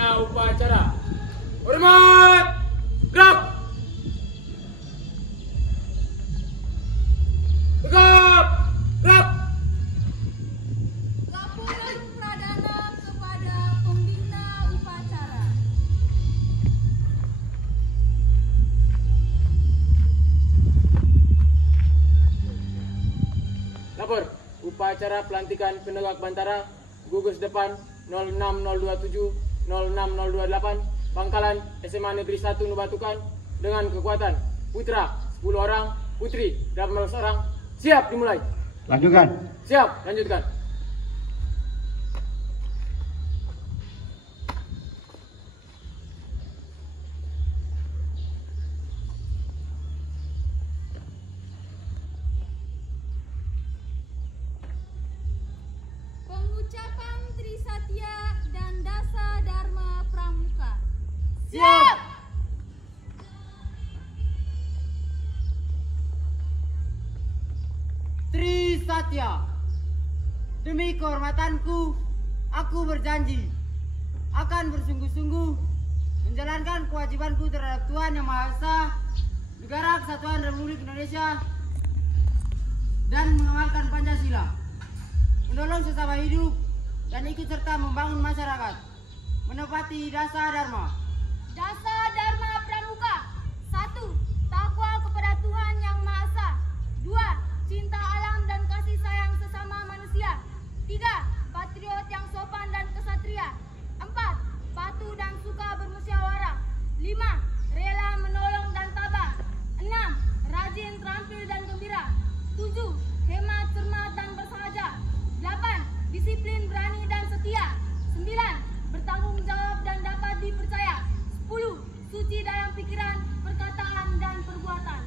pembina upacara. Hormat! Gerak! Tegap! Gerak! Laporan pradana kepada pembina upacara. Lapor, upacara pelantikan penegak Bantara, gugus depan 06027 06028, Pangkalan SMA Negeri 1 Nubatukan, dengan kekuatan putra 10 orang, putri 18 orang. Siap dimulai. Lanjutkan. Siap, lanjutkan. Pengucapan Trisatya dan Dasa Dharma Pramuka. Siap. Trisatya, demi kehormatanku, aku berjanji akan bersungguh-sungguh menjalankan kewajibanku terhadap Tuhan Yang Maha Esa, Negara Kesatuan Republik Indonesia, dan mengamalkan Pancasila, menolong sesama hidup, dan ikut serta membangun masyarakat, menepati Dasa Dharma. Dasa Dharma Pramuka. 1. Takwa kepada Tuhan Yang Maha Esa. 2. Cinta alam dan kasih sayang sesama manusia. 3. Patriot yang sopan dan kesatria. 4. Patuh dan suka bermusyawarah. 5. Rela menolong dan tabah. 6. Rajin, terampil dan gembira. 7. Hemat, cermat dan bersahaja. 8. Disiplin, berani dan setia. 9. Bertanggung jawab dan dapat dipercaya. 10. Suci dalam pikiran, perkataan dan perbuatan.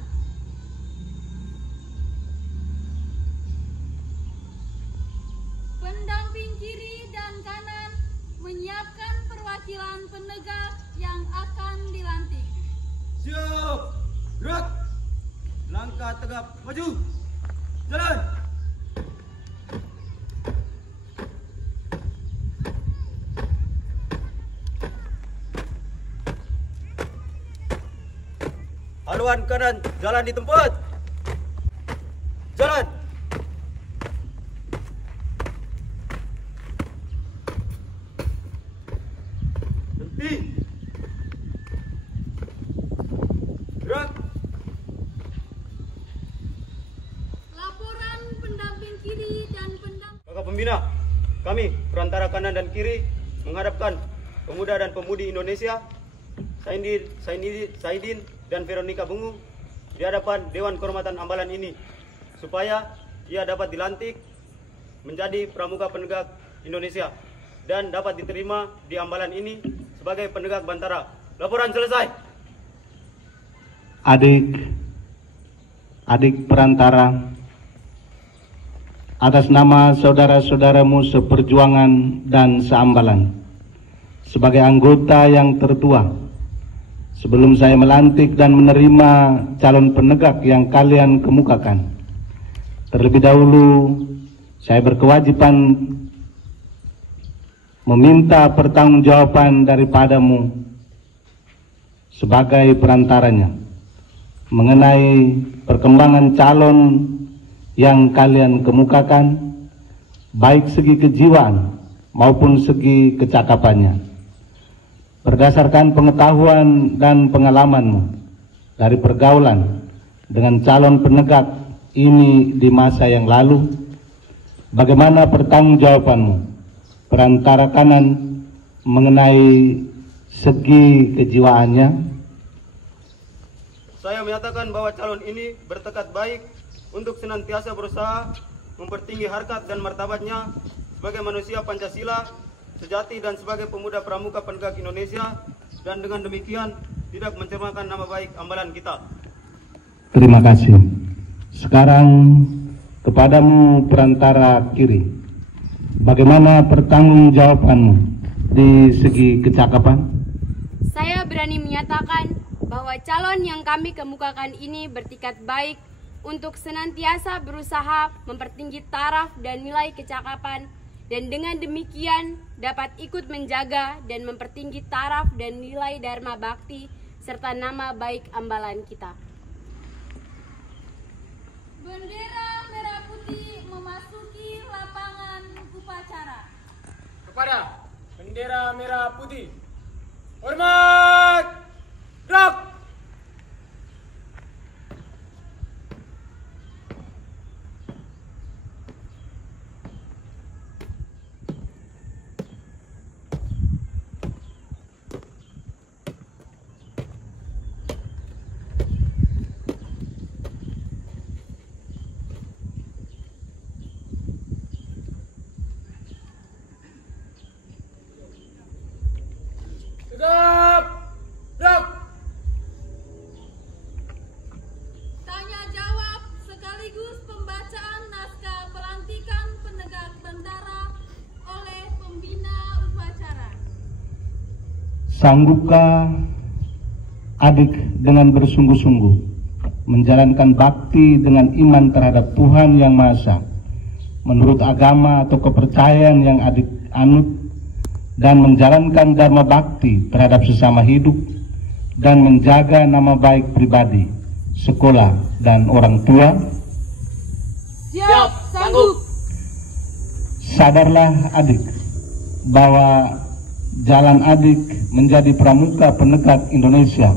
Pendamping kiri dan kanan menyiapkan perwakilan penegak yang akan dilantik. Siap. Gerak. Langkah tegap maju. Jalan. Haluan kanan, jalan di tempat. Jalan. Berhenti. Gerak. Laporan pendamping kiri dan pendamping. Kakak pembina, kami perantara kanan dan kiri menghadapkan pemuda dan pemudi Indonesia, Saidin dan Veronica Bungu, di hadapan Dewan Kehormatan Ambalan ini, supaya ia dapat dilantik menjadi pramuka penegak Indonesia dan dapat diterima di ambalan ini sebagai penegak Bantara. Laporan selesai. Adik perantara, atas nama saudara-saudaramu seperjuangan dan seambalan, sebagai anggota yang tertua, sebelum saya melantik dan menerima calon penegak yang kalian kemukakan, terlebih dahulu saya berkewajiban meminta pertanggungjawaban daripadamu sebagai perantaranya mengenai perkembangan calon yang kalian kemukakan, baik segi kejiwaan maupun segi kecakapannya. Berdasarkan pengetahuan dan pengalamanmu dari pergaulan dengan calon penegak ini di masa yang lalu, bagaimana pertanggungjawabanmu perantara kanan mengenai segi kejiwaannya? Saya menyatakan bahwa calon ini bertekad baik untuk senantiasa berusaha mempertinggi harkat dan martabatnya sebagai manusia Pancasila sejati dan sebagai pemuda pramuka penegak Indonesia, dan dengan demikian tidak mencemarkan nama baik ambalan kita. Terima kasih. Sekarang kepadamu perantara kiri, bagaimana pertanggungjawabanmu di segi kecakapan? Saya berani menyatakan bahwa calon yang kami kemukakan ini bertikad baik untuk senantiasa berusaha mempertinggi taraf dan nilai kecakapan dan dengan demikian dapat ikut menjaga dan mempertinggi taraf dan nilai Dharma Bakti serta nama baik Ambalan kita. Bendera merah putih memasuki lapangan upacara. Kepada bendera merah putih, hormat, gerak. Tegap, gerak. Tanya jawab sekaligus pembacaan naskah pelantikan penegak bendera oleh pembina upacara. Sanggupkah adik dengan bersungguh-sungguh menjalankan bakti dengan iman terhadap Tuhan Yang Maha Esa menurut agama atau kepercayaan yang adik anut, dan menjalankan dharma bakti terhadap sesama hidup dan menjaga nama baik pribadi, sekolah, dan orang tua? Siap, sanggup. Sadarlah adik bahwa jalan adik menjadi pramuka penegak Indonesia.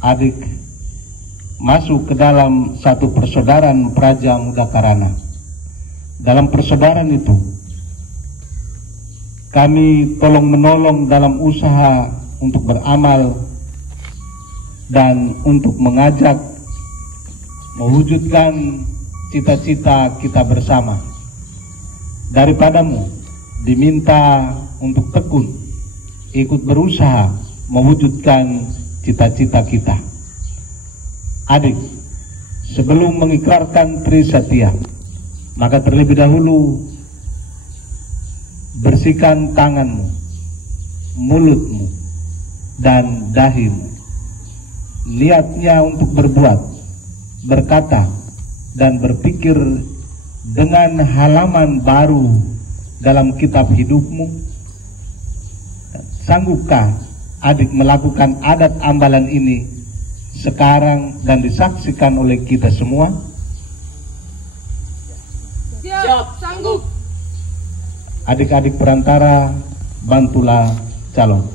Adik masuk ke dalam satu persaudaraan Praja Muda Karana. Dalam persaudaraan itu kami tolong menolong dalam usaha untuk beramal dan untuk mengajak mewujudkan cita-cita kita bersama. Daripadamu diminta untuk tekun ikut berusaha mewujudkan cita-cita kita. Adik, sebelum mengikrarkan Trisatya, maka terlebih dahulu bersihkan tanganmu, mulutmu, dan dahimu. Niatnya untuk berbuat, berkata, dan berpikir dengan halaman baru dalam kitab hidupmu. Sanggupkah adik melakukan adat ambalan ini sekarang dan disaksikan oleh kita semua? Siap, sanggup. Adik-adik perantara, bantulah calon.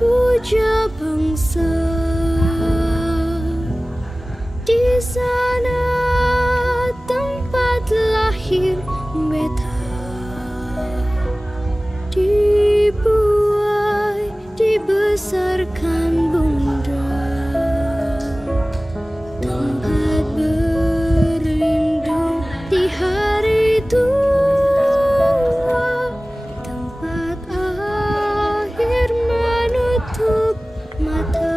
Puja bangsa di sana tempat lahir beta, dibuai dibesarkan bunda, tempat berlindung di hari tua, tempat akhir menutup mata.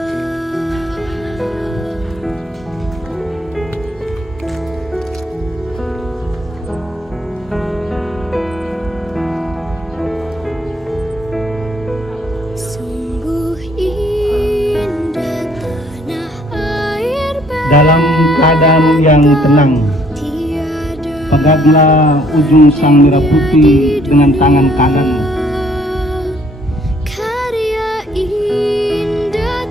Sungguh indah tanah air Dalam keadaan yang tenang, tiada peganglah ujung sang merah putih dengan tangan kananmu. karya indah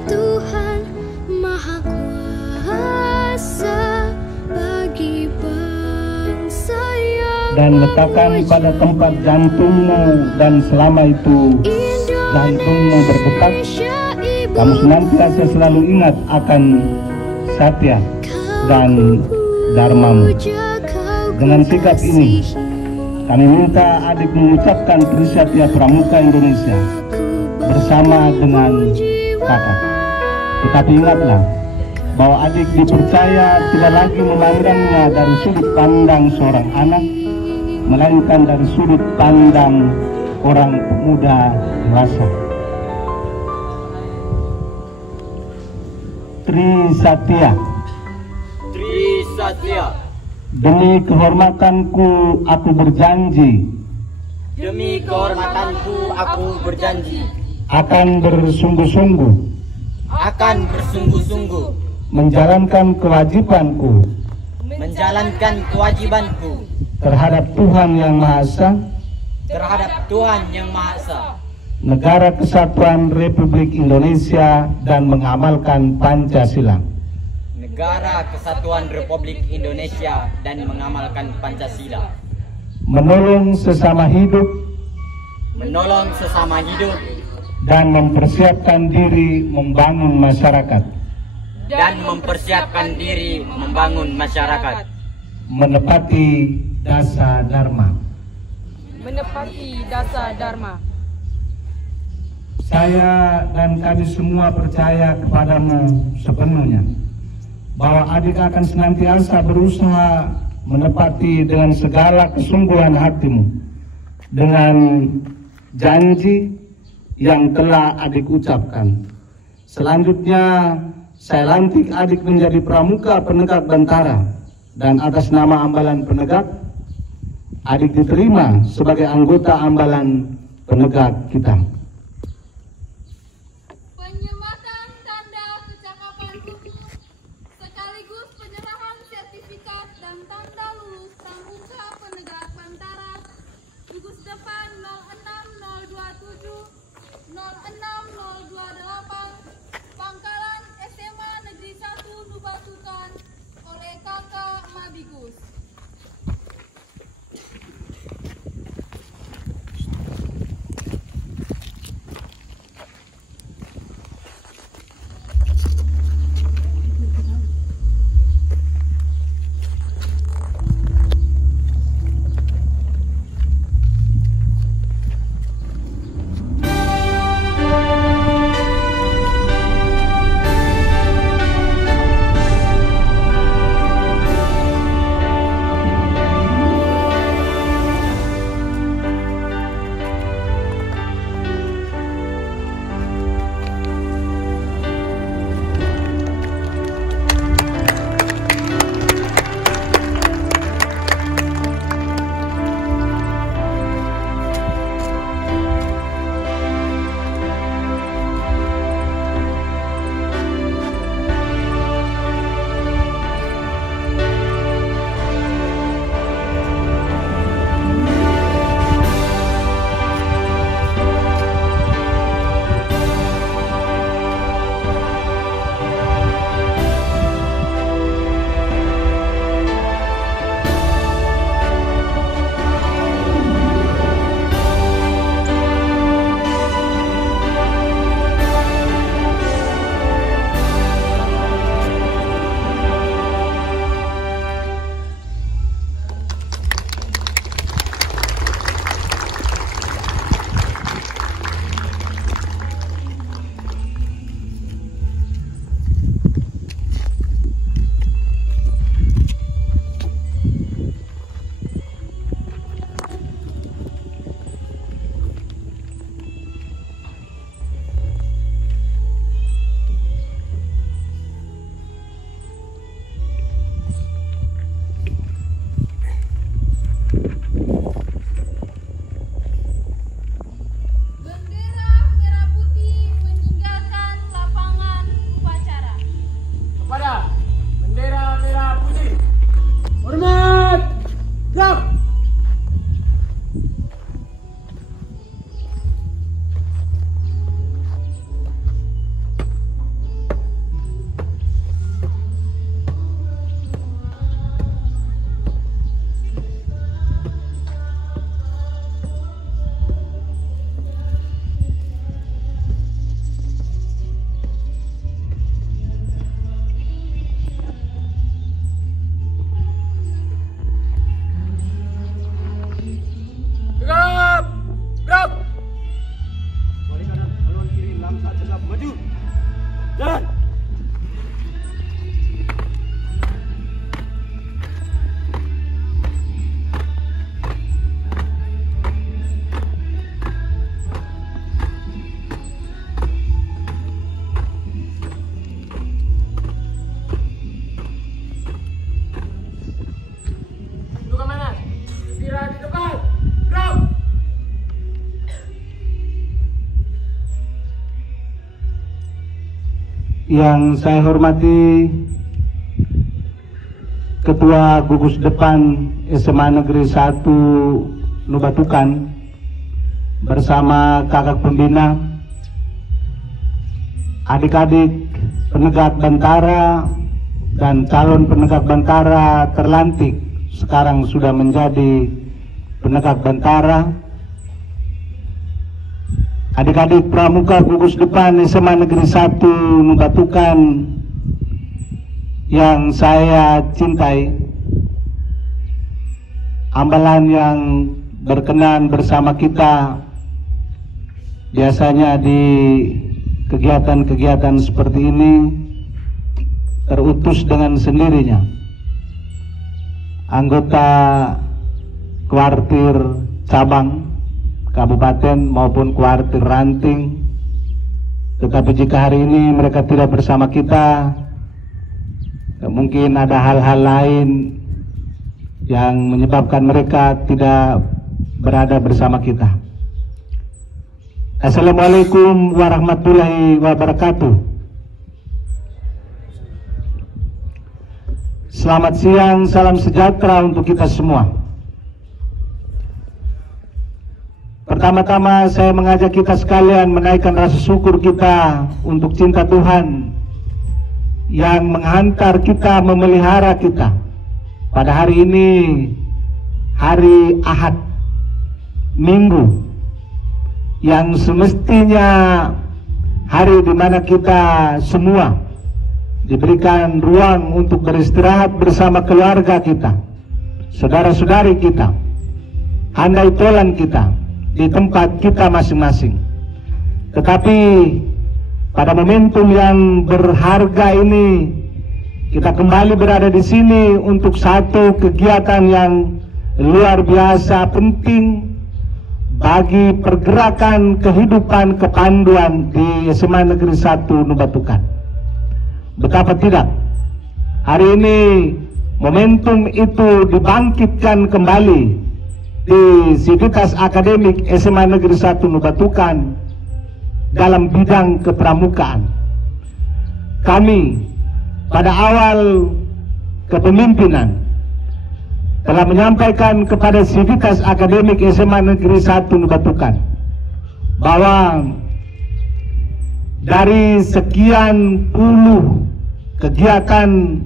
dan letakkan pada tempat jantungmu, dan selama itu jantungmu berdetak, kamu senantiasa selalu ingat akan satya dan dharmamu. Dengan sikap ini, kami minta adik mengucapkan Trisatya Pramuka Indonesia bersama dengan kakak. Tetapi ingatlah bahwa adik dipercaya tidak lagi memandangnya dari sudut pandang seorang anak, melainkan dari sudut pandang orang pemuda dewasa. Trisatya. Trisatya. Demi kehormatanku aku berjanji. Demi kehormatanku aku berjanji. Akan bersungguh-sungguh. Akan bersungguh-sungguh. Menjalankan kewajibanku. Menjalankan kewajibanku. Terhadap Tuhan Yang Maha Esa. Terhadap Tuhan Yang Maha Esa. Negara Kesatuan Republik Indonesia dan mengamalkan Pancasila. Negara Kesatuan Republik Indonesia dan mengamalkan Pancasila. Menolong sesama hidup. Menolong sesama hidup. Dan mempersiapkan diri membangun masyarakat. Dan mempersiapkan diri membangun masyarakat. Menepati dasa dharma. Menepati dasa dharma. Saya dan kami semua percaya kepadamu sepenuhnya bahwa adik akan senantiasa berusaha menepati dengan segala kesungguhan hatimu dengan janji yang telah adik ucapkan. Selanjutnya saya lantik adik menjadi pramuka penegak Bantara, dan atas nama Ambalan Penegak adik diterima sebagai anggota Ambalan Penegak kita. Penyematan tanda kecakapan khusus sekaligus penyerahan sertifikat dan tanda lulus pramuka penegak Bantara gugus depan 06027 06028 Pangkalan SMA Negeri 1 Nubatukan oleh Kakak Mabigus. Yang saya hormati Ketua Gugus Depan SMA Negeri 1 Nubatukan bersama kakak pembina, adik-adik penegak Bantara dan calon penegak Bantara terlantik sekarang sudah menjadi penegak Bantara, adik-adik pramuka gugus depan SMA Negeri 1 Nubatukan yang saya cintai, ambalan yang berkenan bersama kita biasanya di kegiatan-kegiatan seperti ini terutus dengan sendirinya. Anggota kuartir cabang kabupaten maupun kuartir ranting, tetapi jika hari ini mereka tidak bersama kita, mungkin ada hal-hal lain yang menyebabkan mereka tidak berada bersama kita. Assalamualaikum warahmatullahi wabarakatuh. Selamat siang, salam sejahtera untuk kita semua. Pertama-tama saya mengajak kita sekalian menaikkan rasa syukur kita untuk cinta Tuhan yang menghantar kita, memelihara kita pada hari ini, hari Ahad, Minggu, yang semestinya hari di mana kita semua diberikan ruang untuk beristirahat bersama keluarga kita, saudara-saudari kita, handai tolan kita di tempat kita masing-masing. Tetapi pada momentum yang berharga ini, kita kembali berada di sini untuk satu kegiatan yang luar biasa penting bagi pergerakan kehidupan kepanduan di SMA Negeri 1 Nubatukan. Betapa tidak, hari ini momentum itu dibangkitkan kembali di Sivitas Akademik SMA Negeri 1 Nubatukan dalam bidang kepramukaan. Kami pada awal kepemimpinan telah menyampaikan kepada Sivitas Akademik SMA Negeri 1 Nubatukan bahwa dari sekian puluh kegiatan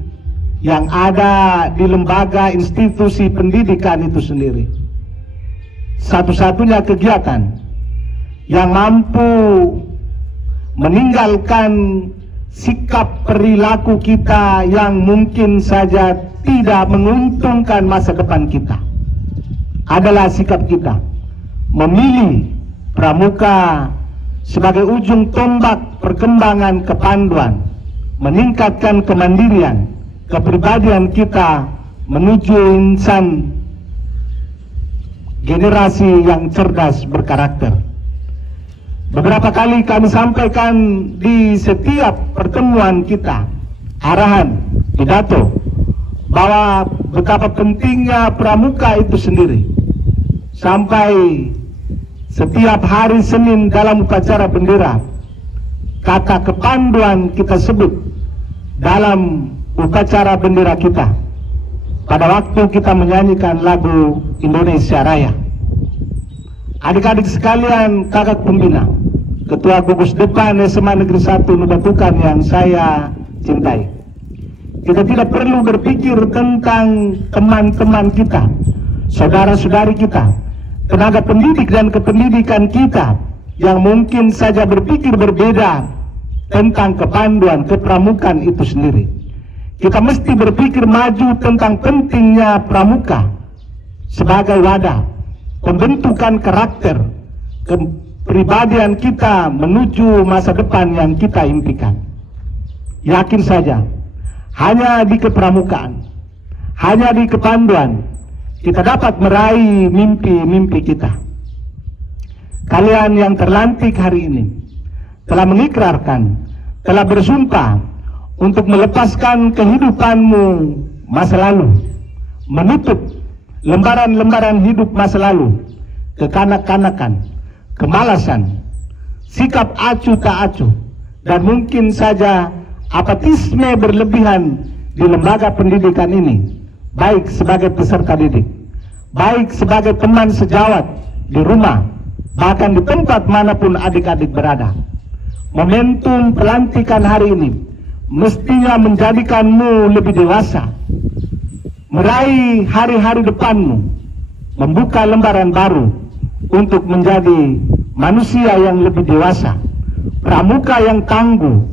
yang ada di lembaga institusi pendidikan itu sendiri, satu-satunya kegiatan yang mampu meninggalkan sikap perilaku kita yang mungkin saja tidak menguntungkan masa depan kita adalah sikap kita memilih pramuka sebagai ujung tombak perkembangan kepanduan, meningkatkan kemandirian, kepribadian kita menuju insan generasi yang cerdas berkarakter. Beberapa kali kami sampaikan di setiap pertemuan kita, arahan, pidato, bahwa betapa pentingnya pramuka itu sendiri. Sampai setiap hari Senin dalam upacara bendera, kata kepanduan kita sebut dalam upacara bendera kita pada waktu kita menyanyikan lagu Indonesia Raya. Adik-adik sekalian, kakak pembina, Ketua Gugus Depan SMA Negeri 1 Nubatukan yang saya cintai, kita tidak perlu berpikir tentang teman-teman kita, saudara-saudari kita, tenaga pendidik dan kependidikan kita yang mungkin saja berpikir berbeda tentang kepanduan kepramukan itu sendiri. Kita mesti berpikir maju tentang pentingnya pramuka sebagai wadah pembentukan karakter kepribadian kita menuju masa depan yang kita impikan. Yakin saja, hanya di kepramukaan, hanya di kepanduan kita dapat meraih mimpi-mimpi kita. Kalian yang terlantik hari ini telah mengikrarkan, telah bersumpah untuk melepaskan kehidupanmu masa lalu, menutup lembaran-lembaran hidup masa lalu, kekanak-kanakan, kemalasan, sikap acuh tak acuh, dan mungkin saja apatisme berlebihan di lembaga pendidikan ini, baik sebagai peserta didik, baik sebagai teman sejawat di rumah, bahkan di tempat manapun adik-adik berada. Momentum pelantikan hari ini mestinya menjadikanmu lebih dewasa, meraih hari-hari depanmu, membuka lembaran baru untuk menjadi manusia yang lebih dewasa, pramuka yang tangguh,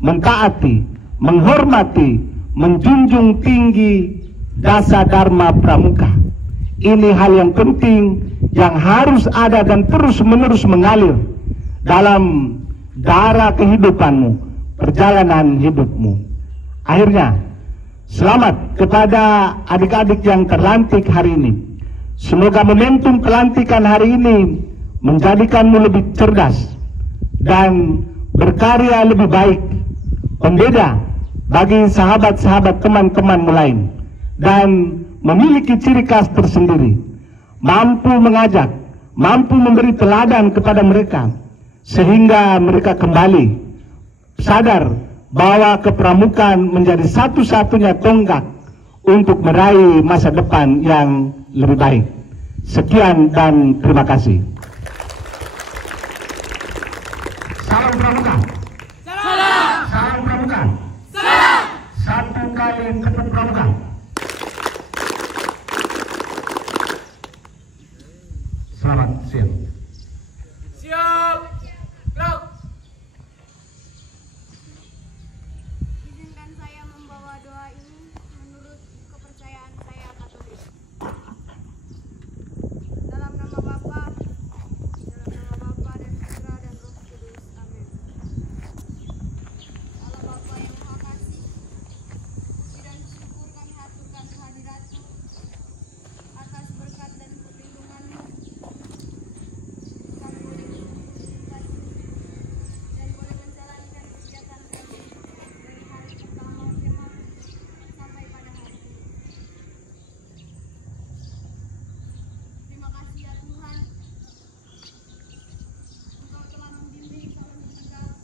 mentaati, menghormati, menjunjung tinggi dasar dharma pramuka. Ini hal yang penting yang harus ada dan terus-menerus mengalir dalam darah kehidupanmu, perjalanan hidupmu. Akhirnya, selamat kepada adik-adik yang terlantik hari ini. Semoga momentum pelantikan hari ini menjadikanmu lebih cerdas dan berkarya lebih baik, pembeda bagi sahabat-sahabat teman-temanmu lain, dan memiliki ciri khas tersendiri, mampu mengajak, mampu memberi teladan kepada mereka, sehingga mereka kembali sadar bahwa kepramukaan menjadi satu-satunya tonggak untuk meraih masa depan yang lebih baik. Sekian dan terima kasih. Salam pramuka. Salam. Salam pramuka. Salam. Satu kali ketemu pramuka. Selamat siang. Siap. Gerak. Izinkan saya membawa doa ini menurut kepercayaan saya Katolik. Dalam nama Bapa dan Putra dan Roh Kudus. Amin. Allah Bapa yang Maha Kasih, puji dan syukur kami haturkan kehadirat-Mu atas berkat dan perlindungan-Mu. Kami boleh berkomunikasi dan boleh menjalankan kegiatan kami dari hari pertama kemah sampai pada hari ini. Terima kasih ya Tuhan, Engkau telah membimbing calon penegak,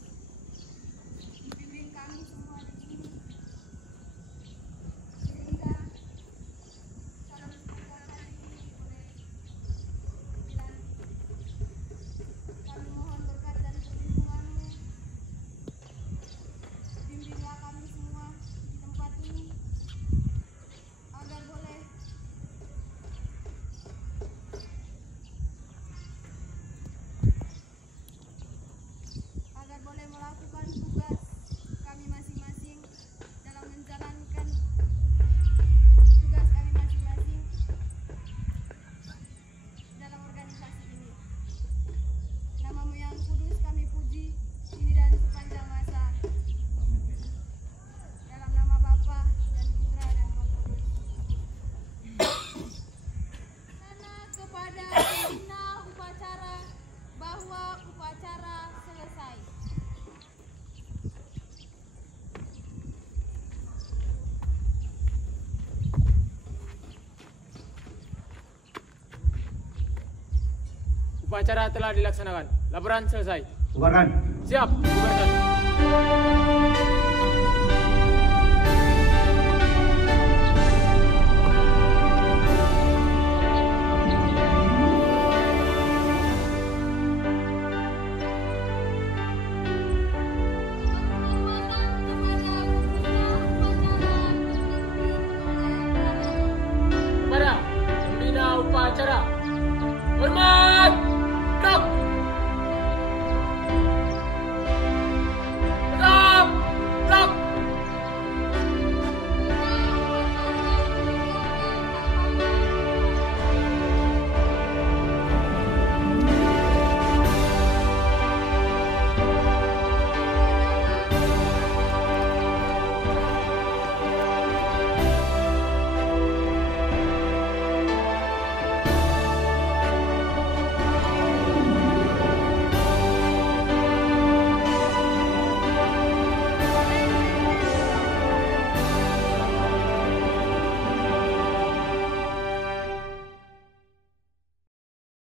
membimbing kami semua di sini, sehingga calon penegak hari ini boleh dilantik. Kami mohon berkat dan perlindungan-Mu. Bimbinglah kami semua di tempat ini agar boleh melakukan tugas kami masing-masing dalam menjalankan tugas kami masing-masing dalam organisasi ini. Nama-Mu yang kudus kami puji kini dan sepanjang masa. Dalam nama Bapa dan Putra dan Roh Kudus. Karena kepada pembina upacara bahwa upacara selesai. Upacara telah dilaksanakan. Laporan selesai. Bubarkan. Siap. Bubarkan.